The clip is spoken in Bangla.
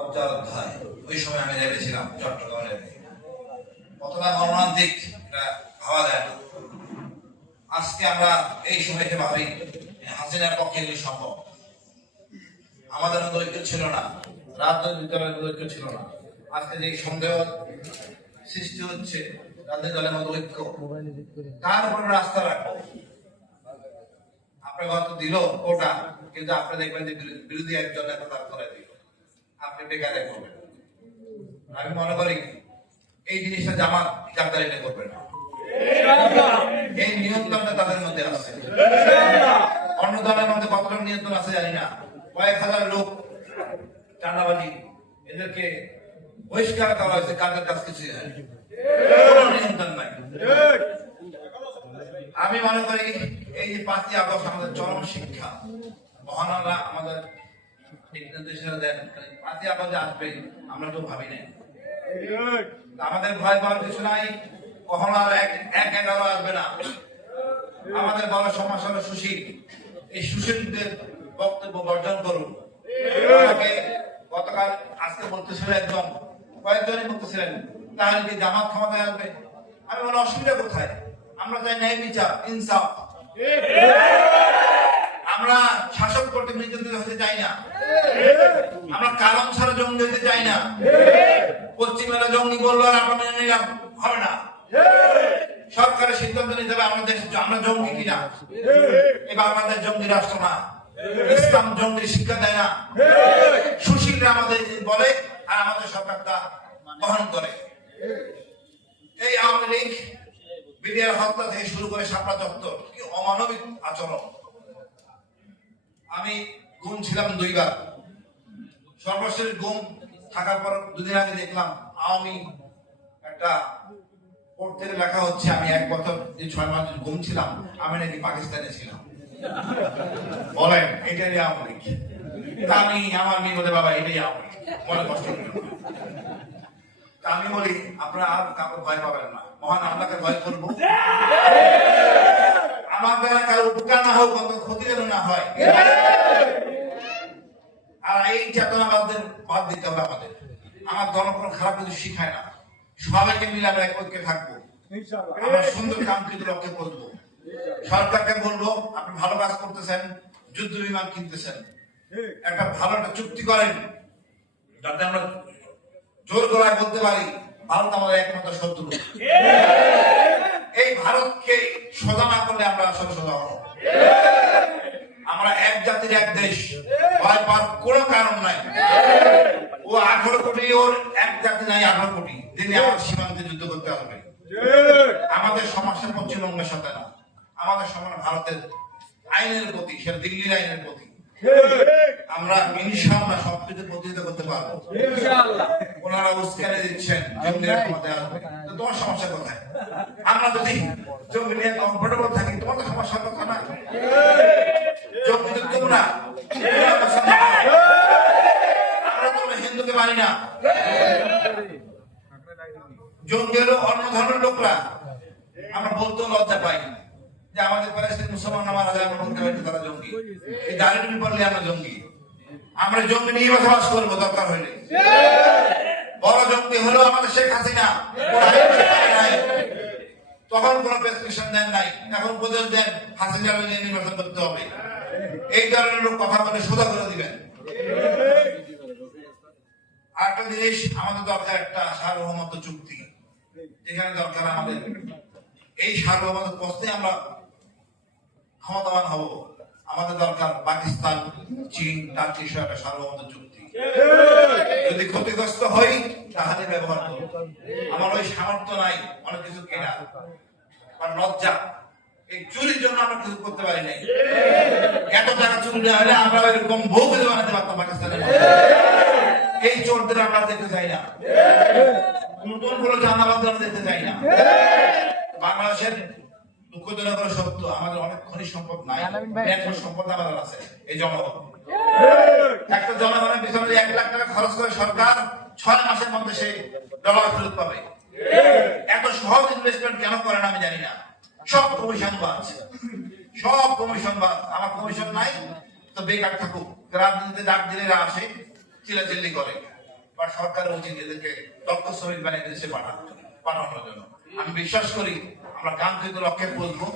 অধ্যায়। ওই সময় আমি ভেবেছিলাম চট্টগ্রামে কতটা মর্মান্তিক ভাবা আজকে আমরা এই সময়কে ভাবি হাসিনার পক্ষে এগুলি সম্ভব। আমাদের মধ্যে ঐক্য ছিল না, রাজনৈতিক দলের মধ্যে ঐক্য ছিল না। আজকে যে সন্দেহ সৃষ্টি হচ্ছে, রাজনৈতিক দলের মধ্যে ঐক্য। তার উপরে রাস্তা রাখো। আপনার হয়তো দিল কোটা, কিন্তু আপনি দেখবেন যে বিরোধী- একজন নেতা তার আপনি বেকারে করবেন। আমি মনে করি এই জিনিসটা জামাত জাগদারিটা করবে না। এই নিয়ন্ত্রণটা তাদের মধ্যে আছে। অন্য দলের মধ্যে কতটা নিয়ন্ত্রণ আছে জানি না। কয়েক হাজার লোক চাঁদাবাজি এদেরকে বহিষ্কার করা হয়েছে কাজের কাজ কিছু নিয়ন্ত্রণ নাই। আমি মনে করি এই যে পাঁচই আগস্ট আমাদের চরম শিক্ষা। মহান আমাদের আমাদের ভয় পাওয়ার কিছু নাই। কখনো আর এক এক আসবে না। আমাদের বড় সমস্যা হলো সুশীল। এই সুশীলদের বক্তব্য বর্জন করুন। গতকাল আজকে বলতেছিল একজন, কয়েকজনই বলতেছিলেন, তাহলে কি জামাত ক্ষমতায় আসবে? আমি বলি অসুবিধা কোথায়? আমরা চাই ন্যায় বিচার, ইনসাফ। আমরা শাসক করতে নির্যাতিত হতে চাই না। আমরা কারণ ছাড়া জঙ্গি হতে চাই না। পশ্চিমেরা জঙ্গি বলল আর আমরা মেনে নিলাম, হবে না। সরকারের সিদ্ধান্ত নিতে হবে, আমাদের আমরা জঙ্গি কিনা? এবার আমাদের জঙ্গি রাষ্ট্র না। ইসলাম জঙ্গি শিক্ষা দেয় না। সুশীলরা আমাদের বলে আর আমাদের সরকার তা বহন করে। এই আওয়ামী লীগ বিডিআর হত্যা থেকে শুরু করে সাপড়া চত্বর কি অমানবিক আচরণ। আমি গুম ছিলাম দুইবার। সর্বশেষ গুম থাকার পর দুদিন আগে দেখলাম আওয়ামী একটা থেকে লেখা হচ্ছে, আমি এক বছর যে ছয় মাস গুম ছিলাম, আমি নাকি পাকিস্তানে ছিলাম। বলেন, এটাই আওয়ামী লীগ। আমি, আমার মেয়ে বলে, বাবা, এটাই আওয়ামী মনে কষ্ট আমি বলি, আপনারা আর কাউকে ভয় পাবেন না। মহান আল্লাহকে ভয় করব। আমার দ্বারা কারও উপকার না হোক অন্তত ক্ষতি যেন না হয়। আর এই চেতনাবাদদের বাদ দিতে হবে আমাদের। আমার দল কোনো খারাপ কিছু শিখায় না। সবাইকে মিলে আমরা ঐক্যে থাকব। আমরা সুন্দর কাঙ্ক্ষিত লক্ষ্যে সরকারকে বলব আপনি ভালো কাজ করতেছেন যুদ্ধ বিমান কিনতেছেন। একটা ভালো একটা চুক্তি করেন যাতে আমরা জোর গলায় বলতে পারি ভারত আমাদের একমাত্র শত্রু। ভারতকে সোজা না করলে আমরা আসলে সোজা হব। আমরা এক জাতির এক দেশ। ভয় পাওয়ার কোনো কারণ নাই। ও আঠারো কোটি ওর এক জাতি নাই আঠারো কোটি। তিনি আমার সীমান্তে যুদ্ধ করতে হবে। আমাদের সমস্যা পশ্চিমবঙ্গের সাথে না। আমাদের সমান ভারতের আইনের প্রতি সেটা দিল্লির আইনের প্রতি। আমরা ইনশাআল্লাহ সবকিছু প্রতিহিত করতে পারব। ওনারা উস্কানে দিচ্ছেন তোমার সমস্যা কোথায়? আমরা যদি জঙ্গি নিয়ে কমফোর্টেবল থাকি তোমার তো সমস্যা কথা না। তোমরা পছন্দ করো। আমরা তো হিন্দুকে মানি না। জঙ্গি হলো অন্য ধর্মের লোকরা। আমরা বলতেও লজ্জা পাই। যে আমাদের প্যালেস্টিন মুসলমান মারা যায় আমরা বলতে পারি তারা জঙ্গি। এই দাঁড়িয়ে টুপি পড়লে আমরা জঙ্গি। আমরা জঙ্গি নিয়ে বসবাস করব দরকার হইলে। বড় জঙ্গি হলো আমাদের শেখ হাসিনা। তখন কোন প্রেসক্রিপশন দেন নাই। এখন উপদেশ দেন হাসিনা নিয়ে নির্বাচন করতে হবে। এই ধরনের লোক কথা বলে সোজা করে দিবেন। আরেকটা জিনিস, আমাদের দরকার একটা সার্বভৌমত্ব চুক্তি। যেখানে দরকার আমাদের। এই সার্বভৌমত্ব প্রশ্নে আমরা ক্ষমতাবান হব। আমাদের দরকার পাকিস্তান, চীন তার সহ একটা সার্বভৌমত্ব চুক্তি। যদি ক্ষতিগ্রস্ত হই তাহলে ব্যবহার করব। আমার ওই সামর্থ্য নাই অনেক কিছু কেনা। বা লজ্জা। এই চুরির জন্য আমরা কিছু করতে পারি নাই। এত টাকা চুরি না হলে আমরা এরকম বহু কিছু বানাতে পারতাম পাকিস্তানের মধ্যে। এই চোরদের আমরা দেখতে চাই না। নতুন কোনো জানাবাদ আমরা দেখতে চাই না। বাংলাদেশের দুঃখজনক সত্য আমাদের অনেক খনিজ সম্পদ নাই। সম্পদ আমাদের আছে। এই জনগণ। একটা জনগণের পিছনে এক লাখ টাকা খরচ করে সরকার ছয় মাসের মধ্যে সেই ডলার ফেরত পাবে। এত সহজ ইনভেস্টমেন্ট কেন করেন আমি জানি না। সব কমিশন বাদ। সব কমিশন বাদ। আমার কমিশন নাই, তো বেকার থাকুক। রাজনীতিতে ডাক দিলে এরা আসে, চিল্লাচিল্লি করে। বা সরকারের উচিত এদেরকে দক্ষ শ্রমিক বানিয়ে দেশে পাঠানো পাঠানোর জন্য। আমি বিশ্বাস করি, আমরা কাঙ্ক্ষিত লক্ষ্যে পৌঁছবো।